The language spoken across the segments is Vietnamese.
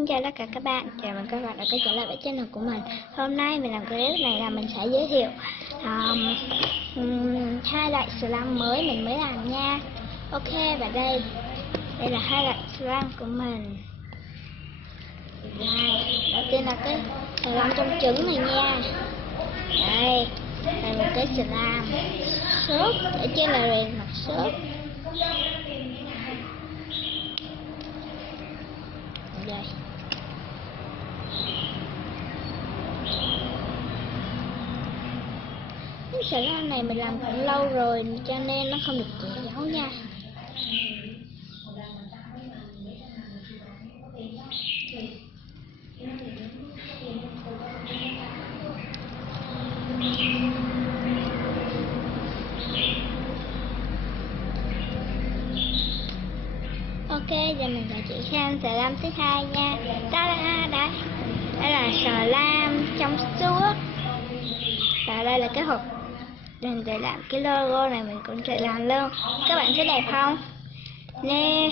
Xin chào tất cả các bạn, chào mừng các bạn đã quay trở lại với channel của mình. Hôm nay mình làm clip này là mình sẽ giới thiệu hai loại slime mới mình mới làm nha. Ok, và đây là hai loại slime của mình. Đây, đầu tiên là cái slime trong trứng này nha. Đây là một cái slime xốp, ở trên là bề mặt xốp. Đây. Cái slime này mình làm cũng lâu rồi cho nên nó không được dẻo nha. Ok, giờ mình sẽ chỉ sang slime thứ hai nha. Đây là slime trong suốt. Và đây là cái hộp mình để làm cái logo này, mình cũng sẽ làm luôn. Các bạn thấy đẹp không? Nè,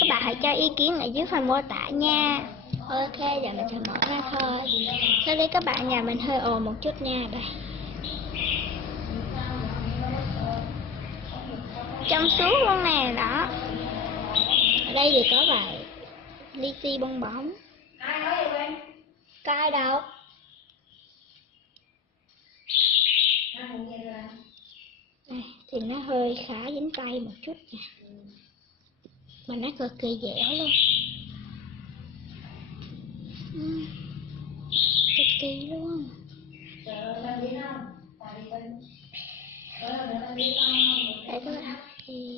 các bạn hãy cho ý kiến ở dưới phần mô tả nha. Ok, giờ mình sẽ mở ra thôi. Sau đây các bạn, nhà mình hơi ồn một chút nha. Đây, trong suốt luôn nè, đó. Ở đây thì có vài li ti bong bóng. Có ai đâu? Đây, thì nó hơi khá dính tay một chút nha, mà nó cực kỳ dẻo luôn, cực kỳ luôn. Đây các bạn, thì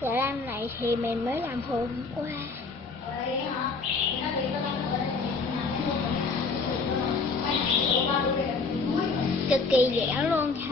slime này thì mình mới làm hôm qua. Cực kỳ dẻo luôn nha.